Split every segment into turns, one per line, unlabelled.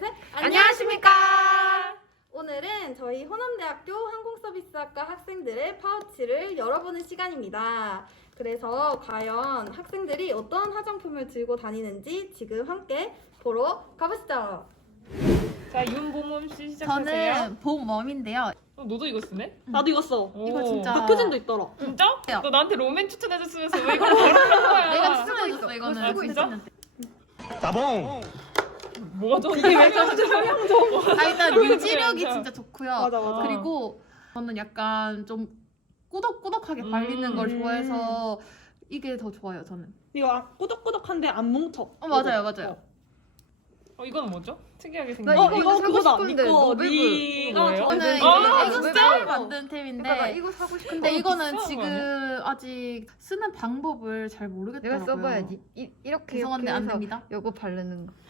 셋!
안녕하십니까?
오늘은 저희 호남대학교 항공서비스학과 학생들의 파우치를 열어보는 시간입니다. 그래서 과연 학생들이 어떤 화장품을 들고 다니는지 지금 함께 보러 가보시죠.
자, 윤보몸 씨 시작하세요.
저는 봄웜인데요.
너도 이거 쓰네?
나도 이거 써.
이거 진짜
박효진도 있더라.
진짜?
요.
너 나한테 로맨 추천해줬으면서 왜 이걸 바르는 거야?
내가 쓰고 있어 이거는.
쓰고 있어?
따봉!
뭐가 좋은데? 왜
아 일단 유지력이 진짜 좋고요.
맞아.
그리고 저는 약간 좀 꾸덕꾸덕하게 발리는 걸 좋아해서 이게 더 좋아요 저는.
이거 꾸덕꾸덕한데 안 뭉쳐.
맞아요.
이건 뭐죠? 특이하게 생긴
나
거.
이거 그거다.
싶은데,
니꺼
노베브.
니가
뭐예요?
저는
좋아하는
이제
아,
에그스타일 만든 템인데.
그러니까 나 이거 사고 싶어.
근데 이거는
비싼 거
지금 아직 쓰는 방법을 잘 모르겠더라고요.
내가 써봐야지. 이렇게
죄송한데 안
해서
됩니다.
요거 바르는 거.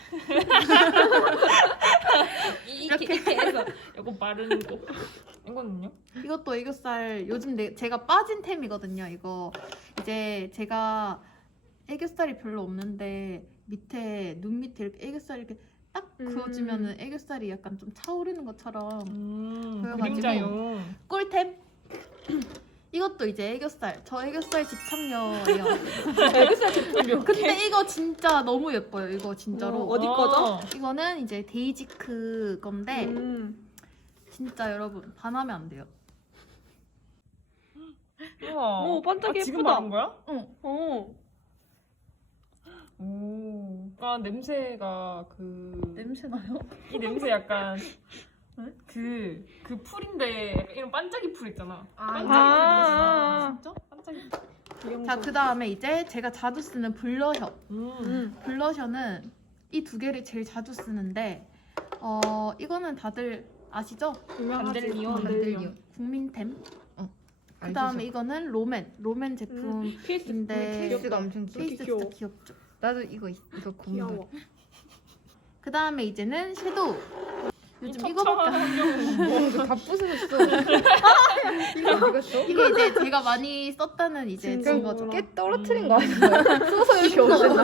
이렇게 해서 이거 바르는 거. 이거는요?
이것도 애교살 요즘 제가 빠진 템이거든요. 이거 이제 제가 애교살이 별로 없는데 밑에 눈 밑에 이렇게 애교살 이렇게 딱 그어주면은 애교살이 약간 좀 차오르는 것처럼 보여가지고.
그림자용.
꿀템. 이것도 이제 애교살. 저 애교살 집착녀예요.
애교살 제품
근데 이거 진짜 너무 예뻐요. 이거 진짜로.
어디 거죠?
이거는 이제 데이지크 건데 진짜 여러분 반하면 안 돼요.
우와.
오, 반짝이
지금
예쁘다.
바른 거야?
어.
오. 약간 냄새가
냄새 나요?
이 냄새 약간 그 풀인데 약간 이런 반짝이 풀 있잖아. 반짝이
아.
진짜?
풀. 반짝이.
자, 그 다음에 이제 제가 자주 쓰는 블러셔.
음.
블러셔는 이 두 개를 제일 자주 쓰는데 이거는 다들 아시죠?
반델리온.
반델리온.
국민템. 그
알죠,
다음에
저.
이거는 롬앤 제품인데
케이스가 엄청 귀여워.
케이스
귀여워.
진짜 귀엽죠.
나도 이거 고민.
귀여워.
그 다음에 이제는 섀도우. 요즘 이거밖에
척척한
이거 다 부수셨어. 이거 써?
이게 이제 제가 많이 썼다는 이제
진짜
증거죠.
깨 떨어뜨린 거 아니야? 써서 이렇게 없애나?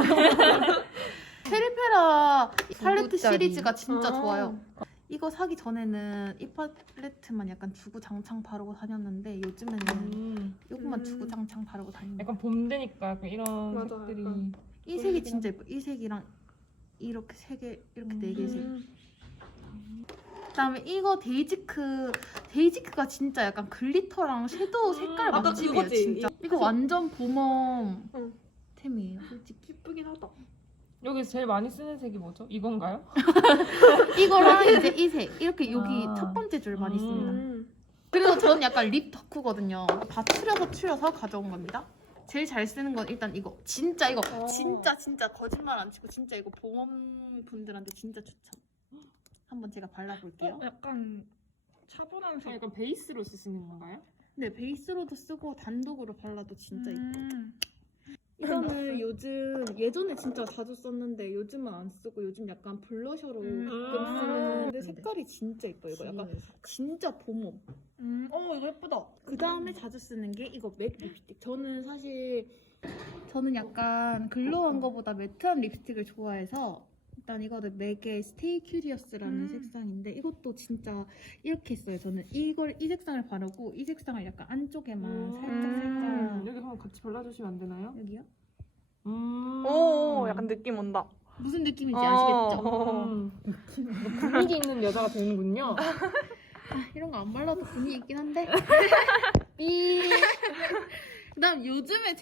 페리페라 팔레트
구구짜리.
시리즈가 진짜
아.
좋아요. 이거 사기 전에는 이 팔레트만 약간 주구장창 바르고 다녔는데 요즘에는 이것만 주구장창 바르고 다닙니다.
약간 봄 되니까 약간 이런
맞아,
색들이
약간.
이 색이 진짜 예뻐. 이 색이랑 이렇게 세 개, 이렇게 네 개 색. 그다음에 이거 데이지크가 진짜 약간 글리터랑 섀도우 색깔
아까
맛집이에요.
그거지.
진짜. 이거 완전 봄웜
응.
템이에요, 솔직히.
예쁘긴 하다.
여기서 제일 많이 쓰는 색이 뭐죠? 이건가요?
이거랑 이제 이 색, 이렇게 여기
아.
첫 번째 줄 많이 씁니다.
음.
그리고 저는 약간 립 덕후거든요. 다 추려서 가져온 겁니다. 제일 잘 쓰는 건 일단 이거. 진짜 이거. 진짜 거짓말 안 치고 진짜 이거 봄 분들한테 진짜 추천. 한번 제가 발라볼게요.
약간 차분한 색. 약간 베이스로 쓰시는 건가요?
네, 베이스로도 쓰고 단독으로 발라도 진짜 예뻐요. 이거는 예전에 진짜 자주 썼는데 요즘은 안 쓰고 요즘 약간 블러셔로 가끔 쓰는데 색깔이 진짜 예뻐요. 이거 약간 진짜 봄웜.
이거 예쁘다.
그 다음에 자주 쓰는 게 이거 맥 립스틱. 저는 약간 글로우한 거보다 매트한 립스틱을 좋아해서 일단 이거는 맥의 스테이 큐리어스라는 색상인데 이것도 진짜 이렇게 했어요. 저는 이 색상을 바르고 이 색상을 약간 안쪽에만 살짝
여기 한번 같이 발라주시면 안 되나요?
여기요?
오, 약간 느낌 온다.
무슨 느낌인지 아시겠죠?
분위기 있는 여자가 되는군요.
이런 거 안 발라도 분위기 있긴 한데 삐. 그다음 요즘에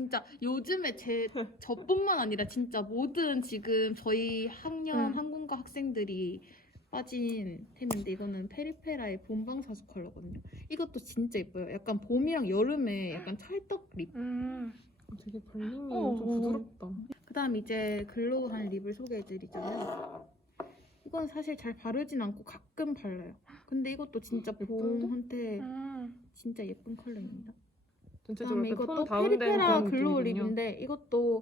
저뿐만 아니라 진짜 모든 지금 저희 학년 항공과 학생들이 빠진 템인데 이거는 페리페라의 봄방사수 컬러거든요. 이것도 진짜 예뻐요. 약간 봄이랑 여름에 약간 찰떡 립.
되게 발림이 좀 부드럽다.
그다음 이제 글로우한 립을 소개해드리자면 이건 사실 잘 바르진 않고 가끔 발라요. 근데 이것도 진짜 봄한테 진짜 예쁜 컬러입니다.
전체적으로
그다음에
이렇게 톤
이것도
다운된
페리페라
그런
글로우
느낌이군요.
립인데 이것도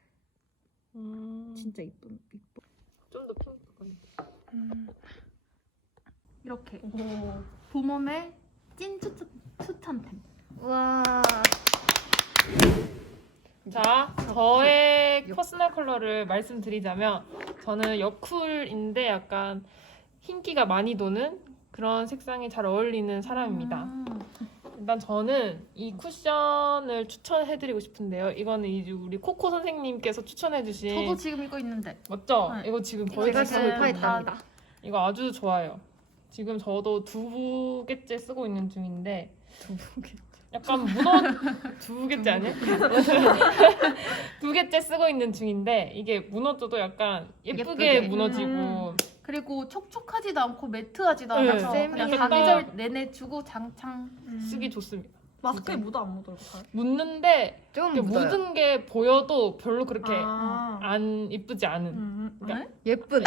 진짜 예뻐.
좀더 핑크.
이렇게 봄웜의 찐 추천템.
와.
자, 저의 퍼스널 컬러를 말씀드리자면 저는 여쿨인데 약간 흰기가 많이 도는 그런 색상이 잘 어울리는 사람입니다. 일단 저는 이 쿠션을 추천해드리고 싶은데요. 이거는 이제 우리 코코 선생님께서 추천해주신
저도 지금 이거 있는데.
맞죠?
네.
이거 지금 거의
제가
다 쓰고
지금
있거든요.
파했답니다.
이거 아주 좋아요. 지금 저도 2개째 쓰고 있는 중인데 약간 두 개째 아니야? 2개째 쓰고 있는 중인데 이게 무너져도 약간 예쁘게
예쁘게.
무너지고
그리고 촉촉하지도 않고 매트하지도
네.
않아서 그냥
쌤이
사계절 내내 주고 장창.
쓰기 좋습니다.
마스크에 묻어 안 묻어? 잘?
묻는데
좀
이렇게
묻어요.
묻은 게 보여도 별로 그렇게
아.
안 이쁘지 않은
네?
예쁜.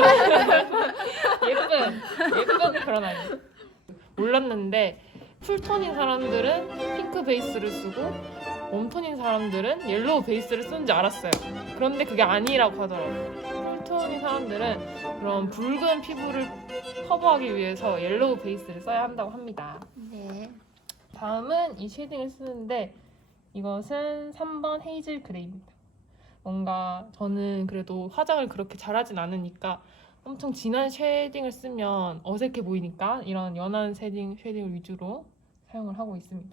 예쁜 그런 아이. 몰랐는데 쿨톤인 사람들은 핑크 베이스를 쓰고 웜톤인 사람들은 옐로우 베이스를 쓰는 줄 알았어요. 그런데 그게 아니라고 하더라고요. 쿨톤인 사람들은 그런 붉은 피부를 커버하기 위해서 옐로우 베이스를 써야 한다고 합니다.
네.
다음은 이 쉐딩을 쓰는데 이것은 3번 헤이즐 그레이입니다. 뭔가 저는 그래도 화장을 그렇게 잘하진 않으니까 엄청 진한 쉐딩을 쓰면 어색해 보이니까 이런 연한 쉐딩을 위주로 사용을 하고 있습니다.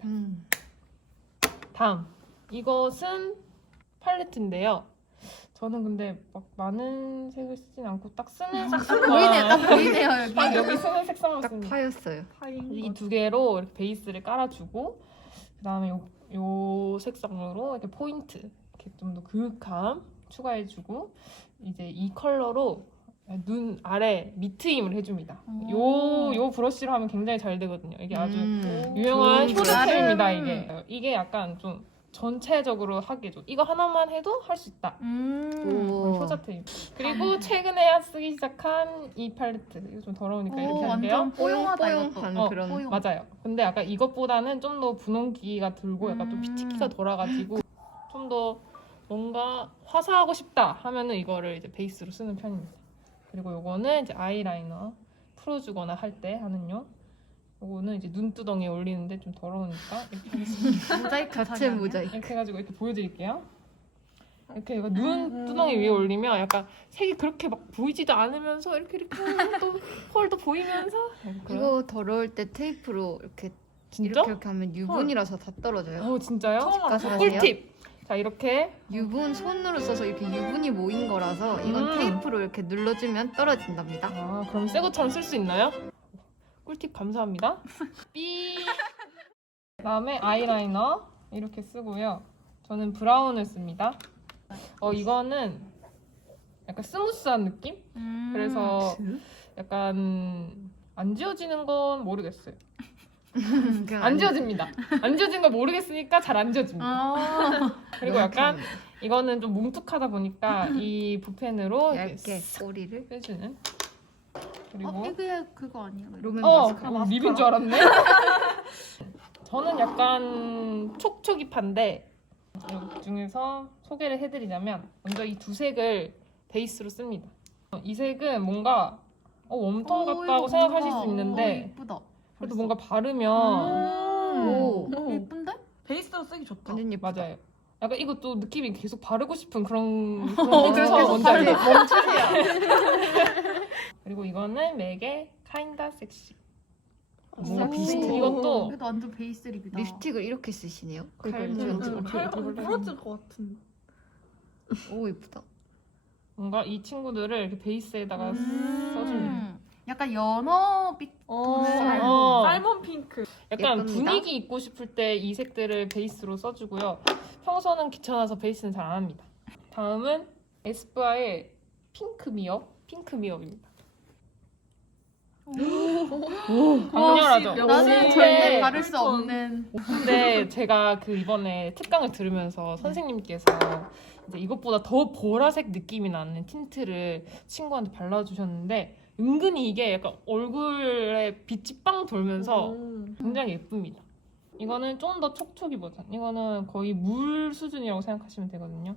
다음 이것은 팔레트인데요. 저는 근데 막 많은 색을 쓰진 않고 딱 쓰는
딱
색상만
보이네요. 딱 보이네요 여기.
딱 여기 쓰는 색상만
딱
씁니다.
파였어요.
이 2개로 이렇게 베이스를 깔아주고 그 다음에 요 색상으로 이렇게 포인트 이렇게 좀 더 그윽함 추가해주고 이제 이 컬러로 눈 아래 밑트임을 해줍니다. 요 브러쉬로 하면 굉장히 잘 되거든요. 이게 아주 유명한
좋은
효자템입니다.
나름.
이게 약간 좀 전체적으로 하게 줘. 이거 하나만 해도 할 수 있다.
오.
효자템. 그리고 최근에 쓰기 시작한 이 팔레트. 이거 좀 더러우니까 이렇게
오,
할게요.
완전 뽀용하다 이것도.
뽀용뽀용한
어,
그런.
뽀용.
맞아요. 근데 약간 이것보다는 좀 더 분홍기가 들고 약간 좀 피치기가 돌아가지고 좀 더 뭔가 화사하고 싶다 하면은 이거를 이제 베이스로 쓰는 편입니다. 그리고 요거는 이제 아이라이너 풀어주거나 할 때 하는 용. 요거는 이제 눈두덩이에 올리는데 좀 더러우니까 이렇게 하겠습니다.
모자이크
자체
처리 아니야?
모자이크.
이렇게 해가지고 이렇게 보여드릴게요. 이렇게 이거 눈두덩이 위에 올리면 약간 색이 그렇게 막 보이지도 않으면서 이렇게 또 펄도 보이면서
이거 더러울 때 테이프로 이렇게
진짜?
이렇게 하면 유분이라서 다 떨어져요.
어 진짜요?
처음
가서
알았어요.
하세요.
꿀팁! 자 이렇게
유분 손으로 써서 이렇게 유분이 모인 거라서 이건 테이프로 이렇게 눌러주면 떨어진답니다.
아 그럼 새 것처럼 쓸 수 있나요? 꿀팁 감사합니다. 삐. 그다음에 아이라이너 이렇게 쓰고요. 저는 브라운을 씁니다. 이거는 약간 스무스한 느낌? 그래서 약간 안 지워지는 건 모르겠어요.
그냥
안 지워집니다. 안 지워진 걸 모르겠으니까 잘 안 지워집니다.
아.
그리고 약간 이거는 좀 뭉툭하다 보니까 이 붓펜으로 이렇게
얇게 꼬리를
빼주는. 그리고
이게 그거 아니야?
롬앤 마스카라.
립인 줄 알았네. 저는 약간 촉촉이파인데 이 중에서 소개를 해드리자면 먼저 이 2색을 베이스로 씁니다. 이 색은 뭔가 웜톤 같다고 생각하실 수 있는데
예쁘다.
그래도 뭔가 바르면
오.
예쁜데?
베이스로 쓰기 좋다.
완전 예쁘다.
맞아요. 약간 이것도 느낌이 계속 바르고 싶은 그런
그래서 계속
뭔지 알죠?
멈추세요.
그리고 이거는 맥의 카인다 섹시.
뭔가 비슷해.
이것도
그래도 완전 베이스 립이다.
립스틱을 이렇게 쓰시네요.
그러니까요.
칼 부러질 것 같은.
오 예쁘다.
뭔가 이 친구들을 이렇게 베이스에다가
음.
써줍니다.
약간 연어빛 도는
살몬 핑크.
약간
예쁩니다.
분위기 있고 싶을 때 이 색들을 베이스로 써주고요. 평소는 귀찮아서 베이스는 잘 안 합니다. 다음은 에스쁘아의 핑크미업입니다. 강렬하죠?
나는
역시.
절대 바를 수 없는.
근데 제가 그 이번에 특강을 들으면서 선생님께서 이제 이것보다 더 보라색 느낌이 나는 틴트를 친구한테 발라주셨는데 은근히 이게 약간 얼굴에 빛이 빵 돌면서 굉장히 예쁩니다. 이거는 좀 더 촉촉이 버전. 이거는 거의 물 수준이라고 생각하시면 되거든요.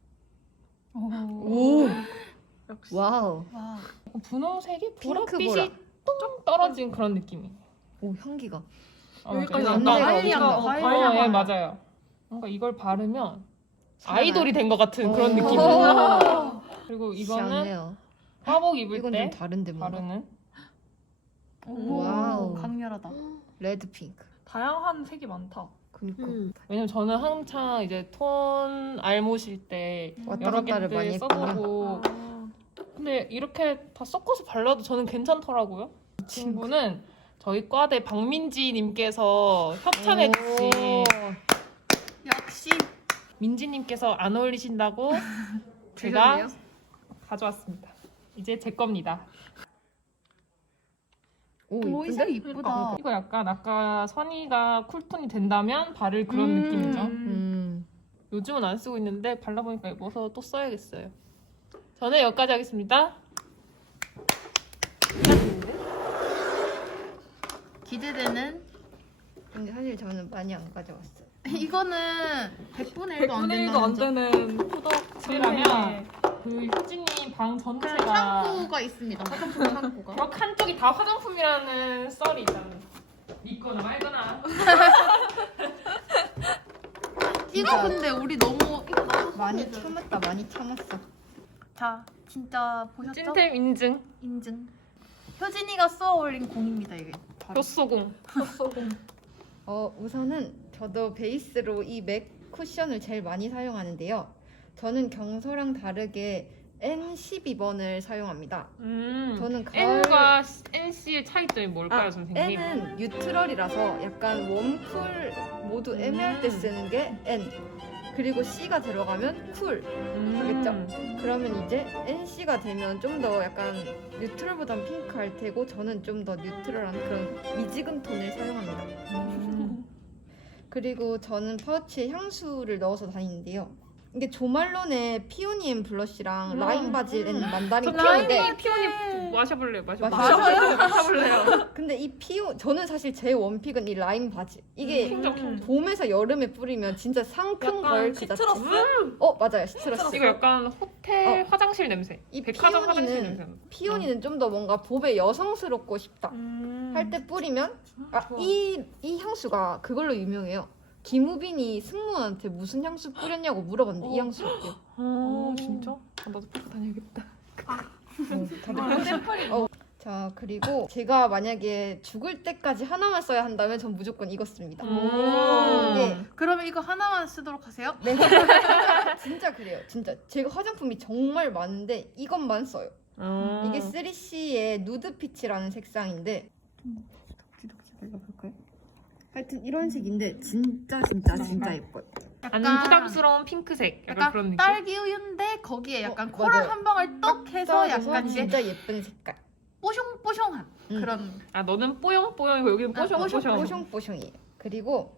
오.
역시.
와우.
와.
분홍색이
핑크
보랏빛이
보라.
똥 떨어진 그런 느낌이에요.
오 향기가.
아,
여기까지
맞아요.
냄새가
약간
과일 향,
엄청
과일
예,
향.
맞아요. 뭔가 이걸 바르면 아이돌이 된 것 같은 그런
오.
느낌이에요. 그리고 이거는
시원해요.
화복 입을
이건
때
좀 다른데 뭔가.
바르는
와우.
강렬하다.
레드 핑크.
다양한 색이 많다.
그니까
왜냐면 저는 한창 이제 톤 알못일 때
왔다
여러
갔다를 많이
개들
했군요.
써보고
아,
근데 이렇게 다 섞어서 발라도 저는 괜찮더라고요. 이 친구는 저희 과대 박민지님께서 협찬해 주신
역시
민지님께서 안 어울리신다고 제가
주셨네요.
가져왔습니다. 이제 제 겁니다.
오,
이 색 이쁘다.
이거 약간 아까 선이가 쿨톤이 된다면 바를 그런 느낌이죠. 요즘은 안 쓰고 있는데 발라보니까 예뻐서 또 써야겠어요. 저는 여기까지 하겠습니다.
기대되는
근데 사실 저는 많이 안 가져왔어요.
이거는 100분의 1도 안
100분의 1도 안
된다는 점.
되는 포덕
왜냐면 그 효진이 방 전체가
창고가 있습니다. 화장품 창고가.
벽 한쪽이 다 화장품이라는 썰이 있잖아요. 믿거나 말거나.
이거 근데 우리 너무 이거 너무
많이
소개해줘요.
참았다, 많이 참았어.
자, 진짜 보셨죠?
찐템 인증.
인증. 효진이가 써 올린 공입니다 이게. 바로.
효소공.
우선은 저도 베이스로 이 맥 쿠션을 제일 많이 사용하는데요. 저는 경서랑 다르게 N12번을 사용합니다. 저는 가을
N과 NC의 차이점이 뭘까요, 선생님?
N은 뉴트럴이라서 약간 웜쿨 모두 애매할 때 쓰는 게 N. 그리고 C가 들어가면 쿨. 알겠죠? 그러면 이제 NC가 되면 좀 더 약간 뉴트럴보단 핑크할 테고 저는 좀 더 뉴트럴한 그런 미지근 톤을 사용합니다. 그리고 저는 파우치에 향수를 넣어서 다니는데요. 이게 조말론의 피오니엠 블러쉬랑 라임 바질 앤 만다린 피오인데
피오니 마셔볼래요,
마셔볼래요? 근데 이 저는 사실 제 원픽은 이 라임 바질. 이게 봄에서 여름에 뿌리면 진짜 상큼 걸 그 자체. 맞아요, 시트러스.
이거 약간 호텔 화장실 냄새.
이
백화점 화장실 냄새.
피오니는 좀 더 뭔가 봄에 여성스럽고 싶다 할 때 뿌리면 이 향수가 그걸로 유명해요. 김우빈이 승무원한테 무슨 향수 뿌렸냐고 물어봤는데 이 향수였대요.
진짜? 나도 패고 다녀야겠다.
자, 그리고 제가 만약에 죽을 때까지 하나만 써야 한다면 전 무조건 이거 씁니다. 네.
그러면 이거 하나만 쓰도록 하세요.
네. 진짜 그래요. 진짜 제가 화장품이 정말 많은데 이것만 써요. 이게 3CE의 누드 피치라는 색상인데 발라볼까요? 하여튼 이런 색인데 진짜 예뻐요.
안 부담스러운 핑크색. 약간 그런 느낌.
딸기 우유인데 거기에 약간 코랄
맞아요.
한 방울 떡 해서 약간 이제
진짜 예쁜 색깔.
뽀숑뽀숑한 그런.
너는 뽀용뽀용이고 여기는 뽀숑뽀숑.
뽀숑뽀숑이에요. 그리고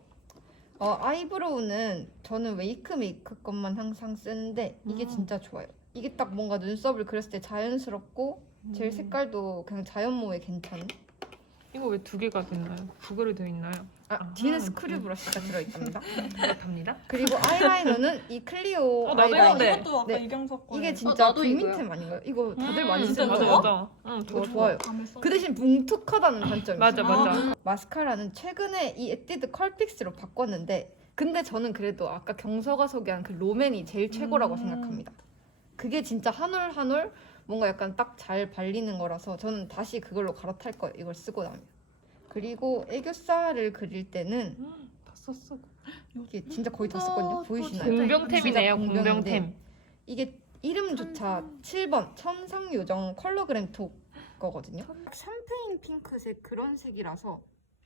아이브로우는 저는 웨이크 것만 항상 쓰는데 이게 진짜 좋아요. 이게 딱 뭔가 눈썹을 그렸을 때 자연스럽고 젤 색깔도 그냥 자연모에 괜찮은.
이거 왜 두 개가 됐나요? 두 개로 되어 있나요?
뒤에는 스크류 브러쉬가 들어있답니다.
그렇답니다.
그리고 아이라이너는 이 클리오
나도
아이라이너.
이건데.
이것도 아까
네.
이경석 거.
이게 진짜
나도
국민템 아닌가요? 이거 다들 많이
진짜
쓰는
맞아
거예요.
맞아.
이거 좋아요. 그 대신 뭉툭하다는 단점이
맞아
있어요.
맞아.
마스카라는 최근에 이 에뛰드 컬픽스로 바꿨는데 근데 저는 그래도 아까 경서가 소개한 그 롬앤이 제일 최고라고 생각합니다. 그게 진짜 한 올 한 올 뭔가 약간 딱 잘 발리는 거라서 저는 다시 그걸로 갈아탈 거예요. 이걸 쓰고 나면. 그리고 애교살을 그릴 때는
다 썼어.
이게 진짜 거의 다 썼거든요. 보이시나요?
공병템이네요.
진짜
공병템.
이게 이름조차 7번 천상요정 컬러그램 톡 거거든요. 샴페인 핑크색 그런 색이라서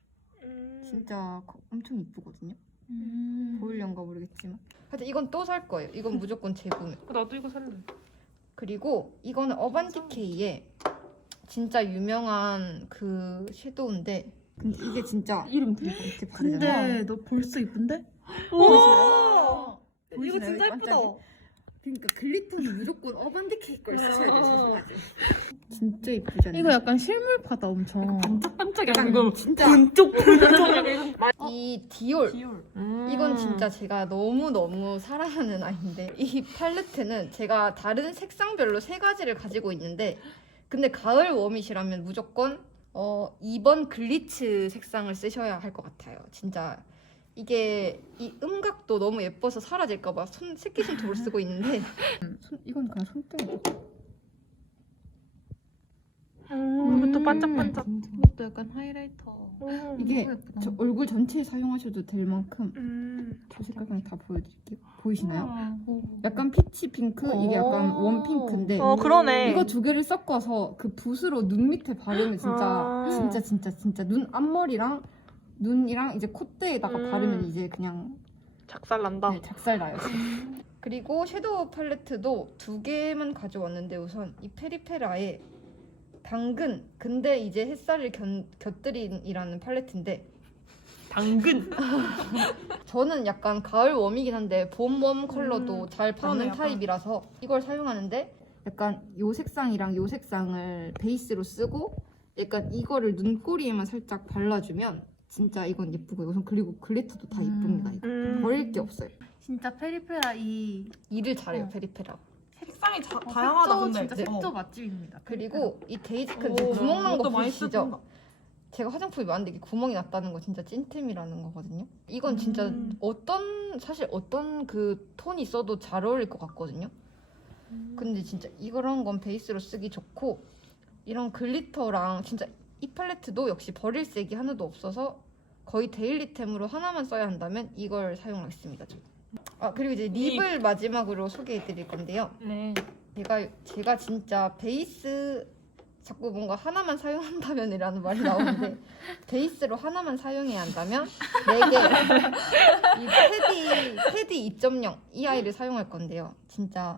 진짜 엄청 이쁘거든요. 보이려는가 모르겠지만 하여튼 이건 또 살 거예요. 이건 무조건 재구매.
나도 이거 샀는데.
그리고 이거는 어반디케이의 진짜 유명한 그 섀도우인데 근데 이게 진짜 이름 되게 다르잖아요.
근데 너 벌써 이쁜데?
이거
보이시나요?
진짜 예쁘다.
그러니까 글리터는 무조건 어반디케이 걸 쓰셔야 돼요. 진짜 이쁘잖아요.
이거 약간 실물파다 엄청.
반짝반짝이야. 이거
진짜
번쩍
이 디올
디올.
이건 진짜 제가 너무너무 사랑하는 아이인데 이 팔레트는 제가 다른 색상별로 3가지를 가지고 있는데 근데 가을 웜이시라면 무조건 2번 글리츠 색상을 쓰셔야 할 것 같아요. 진짜 이게 이 음각도 너무 예뻐서 사라질까봐 새끼 손톱을 쓰고 있는데 이건 그냥 손등이죠.
이것도 반짝반짝.
이것도 약간 하이라이터.
이게
너무 예쁘다.
저 얼굴 전체에 사용하셔도 될 만큼 저 색깔 그냥 다 보여드릴게요. 보이시나요? 약간 피치 핑크, 이게 약간 웜핑크인데
그러네.
이거 두 개를 섞어서 그 붓으로 눈 밑에 바르면 진짜 눈 앞머리랑 눈이랑 이제 콧대에다가 바르면 이제 그냥
작살난다.
네, 작살나요. 그리고 섀도우 팔레트도 두 개만 가져왔는데 우선 이 페리페라의 당근 근데 이제 햇살을 곁들인이라는 팔레트인데
당근.
저는 약간 가을 웜이긴 한데 봄 웜 컬러도 잘 받는
그러네, 약간.
타입이라서 이걸 사용하는데 약간 요 색상이랑 요 색상을 베이스로 쓰고 약간 이거를 눈꼬리에만 살짝 발라주면 진짜 이건 예쁘고요. 우선 그리고 글리터도 다 예쁩니다. 이거. 버릴 게 없어요.
진짜 페리페라 이
일을 잘해요 페리페라.
색상이 다양하다 근데.
진짜 색조 맛집입니다.
그리고 이 데이지큰
오,
구멍 난 거
이것도 많이
보이시죠?
쓰던가.
제가 화장품이 많은데 이게 구멍이 났다는 거 진짜 찐템이라는 거거든요. 이건 진짜 사실 어떤 그 톤이 써도 잘 어울릴 것 같거든요. 근데 진짜 이런 건 베이스로 쓰기 좋고 이런 글리터랑 진짜 이 팔레트도 역시 버릴 색이 하나도 없어서 거의 데일리템으로 하나만 써야 한다면 이걸 사용하겠습니다. 저는. 그리고 이제 립을 마지막으로 소개해드릴 건데요.
네.
제가 진짜 베이스 자꾸 뭔가 하나만 사용한다면이라는 말이 나오는데 베이스로 하나만 사용해야 한다면 4개 이 패디 2.0 이 아이를 사용할 건데요. 진짜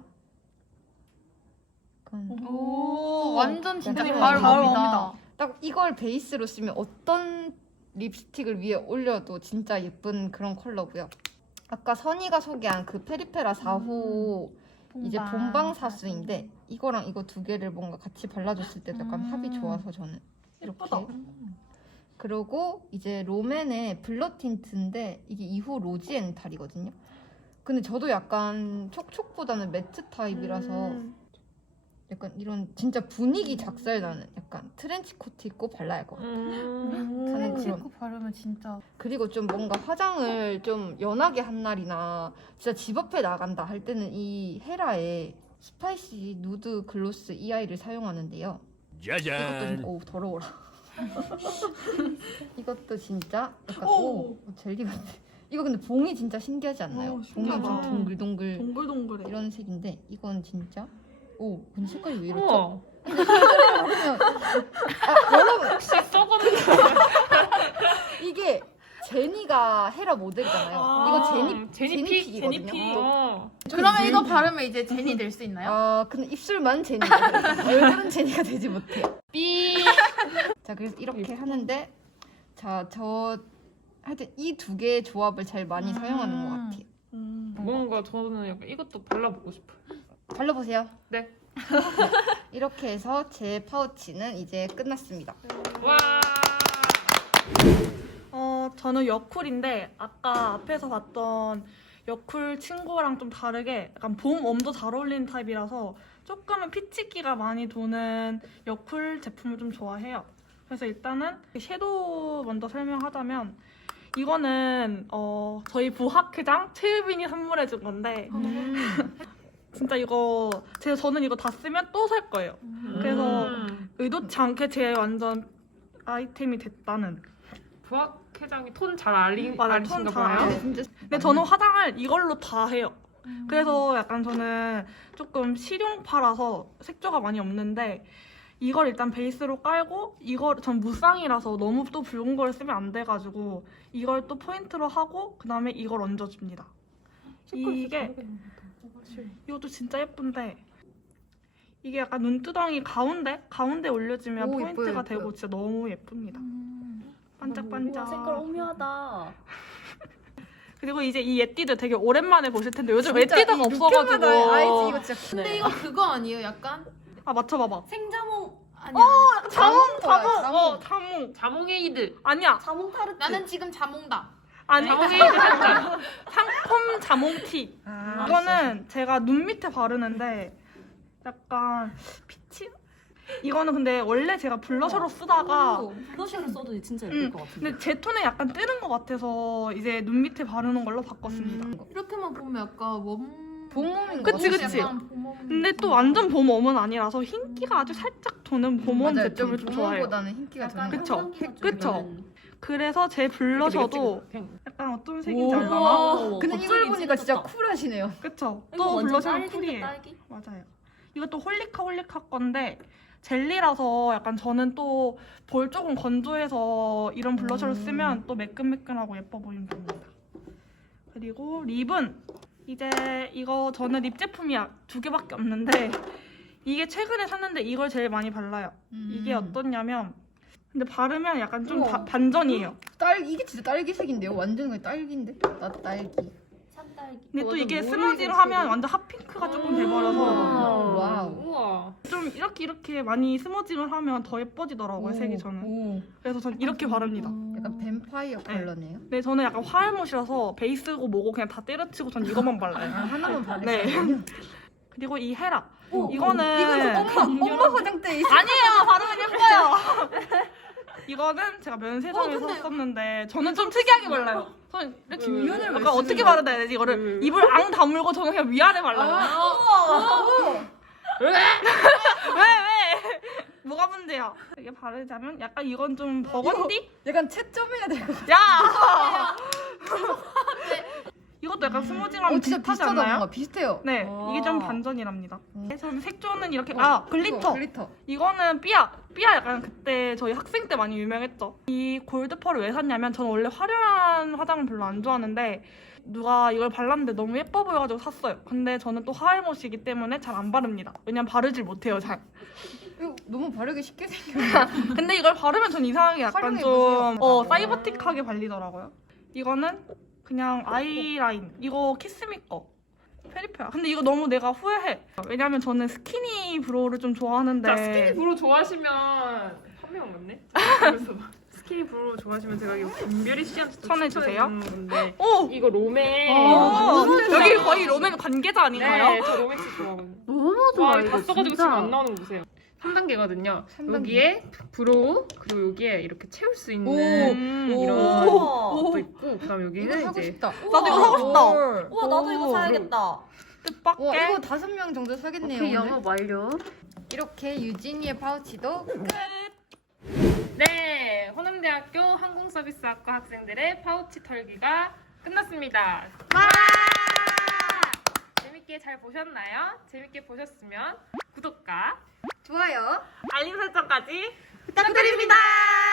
약간
오, 완전 진짜
약간
가을
가을
웜이다.
딱 이걸 베이스로 쓰면 어떤 립스틱을 위에 올려도 진짜 예쁜 그런 컬러고요. 아까 선이가 소개한 그 페리페라 4호 이제 본방사수인데 이거랑 이거 두 개를 뭔가 같이 발라줬을 때도 약간 합이 좋아서 저는 이렇게.
예쁘다.
그리고 이제 롬앤의 블러 틴트인데 이게 2호 로지앤탈이거든요. 근데 저도 약간 촉촉보다는 매트 타입이라서 약간 이런 진짜 분위기 작살나는 약간 트렌치 코트 입고 발라야 할 것 같아요. 저는
트렌치
그런.
입고 바르면 진짜
그리고 좀 뭔가 화장을 좀 연하게 한 날이나 진짜 집 앞에 나간다 할 때는 이 헤라의 스파이시 누드 글로스 이 아이를 사용하는데요. 이것도
짜잔.
오 더러워라. 이것도 진짜 약간
오.
젤리 같아. 이거 근데 봉이 진짜 신기하지 않나요? 봉이
신기하다.
엄청 동글동글
동글동글해.
이런 색인데 이건 진짜 근데 색깔이 왜 이렇죠?
우와.
여러분
혹시 썩었는데?
이게 제니가 헤라 모델이잖아요. 이거 제니픽이거든요.
제니픽.
그러면 이거 바르면 이제 제니 될 수 있나요?
근데 입술만 제니가 돼요. 얼굴은 제니가 되지 못해요.
삐.
자, 그래서 이렇게 하는데 저 하여튼 이 두 개의 조합을 제일 많이 사용하는 것 같아요.
뭔가 저는 약간 이것도 발라보고 싶어요.
발라보세요.
네.
이렇게 해서 제 파우치는 이제 끝났습니다.
와.
저는 여쿨인데 아까 앞에서 봤던 여쿨 친구랑 좀 다르게 약간 봄 웜도 잘 어울리는 타입이라서 조금은 피치기가 많이 도는 여쿨 제품을 좀 좋아해요. 그래서 일단은 섀도우 먼저 설명하자면 이거는 저희 부학회장 최유빈이 선물해준 건데 진짜 이거 저는 이거 다 쓰면 또 살 거예요. 그래서 의도치 않게 제 완전 아이템이 됐다는.
부학회장이 톤 잘
맞아,
알리신가
톤 잘
봐요.
알아요. 근데 저는 화장을 이걸로 다 해요. 그래서 약간 저는 조금 실용파라서 색조가 많이 없는데 이걸 일단 베이스로 깔고 전 무쌍이라서 너무 또 붉은 걸 쓰면 안 돼가지고 이걸 또 포인트로 하고 그 다음에 이걸 얹어줍니다. 이것도 진짜 예쁜데 이게 약간 눈두덩이 가운데 올려주면
오,
포인트가
예뻐요,
되고
예뻐요.
진짜 너무 예쁩니다. 반짝반짝.
색깔 오묘하다.
그리고 이제 이 예띠들 되게 오랜만에 보실 텐데 요즘 예띠드가 없어가지고.
알지 이거 진짜.
근데 이거 그거 아니에요? 약간
아 맞춰봐봐.
생자몽 아니야.
자몽.
자몽에이드.
아니야.
자몽 타르트.
나는 지금 자몽다.
아니
자몽에이드 살짝.
상콤 자몽티. 이거는 제가 눈 밑에 바르는데 약간 피치? 이거는 근데 원래 제가 블러셔로 쓰다가
블러셔를 써도 진짜 예쁠 것 같은데.
근데 제 톤에 약간 뜨는 것 같아서 이제 눈 밑에 바르는 걸로 바꿨습니다.
이렇게만 보면 약간
봄웜인 거
그치,
같아요.
그치.
약간 봄웜
근데 또 완전 봄웜은 아니라서 흰기가 아주 살짝 도는 봄웜
맞아요.
제품을 좀 좋아해요.
봄보다는 흰기가
약간
도는
그쵸?
형광기가 좀
그쵸?
있는.
그래서 제 블러셔도 약간 어떤 색인지
오.
알까나?
우와.
근데 이걸
갑자기
보니까 진짜
찐해졌다.
쿨하시네요.
그쵸?
이거
또
완전
블러셔는
딸기인데,
쿨이에요.
딸기?
맞아요. 이것도 홀리카 건데 젤리라서 약간 저는 또 볼 조금 건조해서 이런 블러셔를 쓰면 또 매끈매끈하고 예뻐 보이는 겁니다. 그리고 립은 이제 이거 저는 립 제품이 2개밖에 없는데 이게 최근에 샀는데 이걸 제일 많이 발라요. 이게 어떠냐면 근데 바르면 약간 좀
우와.
반전이에요.
이게 진짜 딸기색인데요? 완전 그냥 딸기인데? 나 딸기.
산딸기.
근데 또
완전
이게
모르겠어,
스머지를
지금.
하면 완전 핫핑크가 조금 돼버려서
와우.
우와.
좀 이렇게 많이 스머징을 하면 더 예뻐지더라고요, 색이 저는.
오.
그래서 전 이렇게 바릅니다.
약간 뱀파이어 컬러네요.
네, 저는 약간 화알못이라서 베이스고 뭐고 그냥 다 때려치고 전 이것만
아,
발라요.
하나만 바르세요.
네. 그리고 이 헤라.
오,
이거는
엄마 화장대 있어.
아니에요. 바르면 예뻐요. 이거는 제가 면세점에서 샀었는데 저는 좀 특이하게 발라요. 저는 이렇게
면을
왜
약간
쓰는
어떻게
거야?
바르다 해야 되지? 이거를 입을 앙 다물고 저는 그냥 위아래 발라요. 왜? 뭐가 문제야? 이게 바르자면 약간 이건 좀 버건디?
약간 채점해야 될 것 같아.
야! 이것도 약간 스무징하면
진짜
비슷하지
비슷하다.
않나요?
뭔가 비슷해요.
네, 이게 좀
와.
반전이랍니다. 저는 색조는 이렇게
이거,
글리터.
글리터.
이거는 삐아 약간 그때 저희 학생 때 많이 유명했죠. 이 골드펄을 왜 샀냐면 저는 원래 화려한 화장을 별로 안 좋아하는데 누가 이걸 발랐는데 너무 예뻐 보여가지고 샀어요. 근데 저는 또 화알못이기 때문에 잘 안 바릅니다. 왜냐면 바르질 못해요, 잘.
이거 너무 바르기 쉽게 생겼네.
근데 이걸 바르면 전 이상하게 약간 좀
활용해보세요.
사이버틱하게 발리더라고요. 이거는 그냥 아이라인. 이거 키스미 거. 페리페아. 근데 이거 너무 내가 후회해. 왜냐면 저는 스키니 브로우를 좀 좋아하는데
자, 스키니 브로 좋아하시면 한 명 맞네? 그래서 스키니 브로 좋아하시면 제가 이거 김별이 씨한테 또
추천해주세요.
추천해주는 건데
오!
이거 롬의
여기 거의 로맨 관계자 아닌가요?
네, 저 롬엑스 좋아하거든요.
너무 좋아,
와,
이거
다 써가지고
진짜.
지금 안 나오는 거 보세요. 3단계거든요.
3단계.
여기에 브로우 그리고 여기에 이렇게 채울 수 있는 이런
우와.
것도 있고 그다음에
이거
여기는
사고
이제
싶다.
나도 이거 사고 싶다.
헐.
우와, 나도 이거 사야겠다.
와
뜻밖의
이거 5명 정도 사겠네요.
오케이,
오늘.
영업 완료.
이렇게 유진이의 파우치도
네, 호남대학교 항공서비스학과 학생들의 파우치 털기가 끝났습니다. 재밌게 잘 보셨나요? 재밌게 보셨으면 구독과
좋아요.
알림 설정까지
부탁드립니다.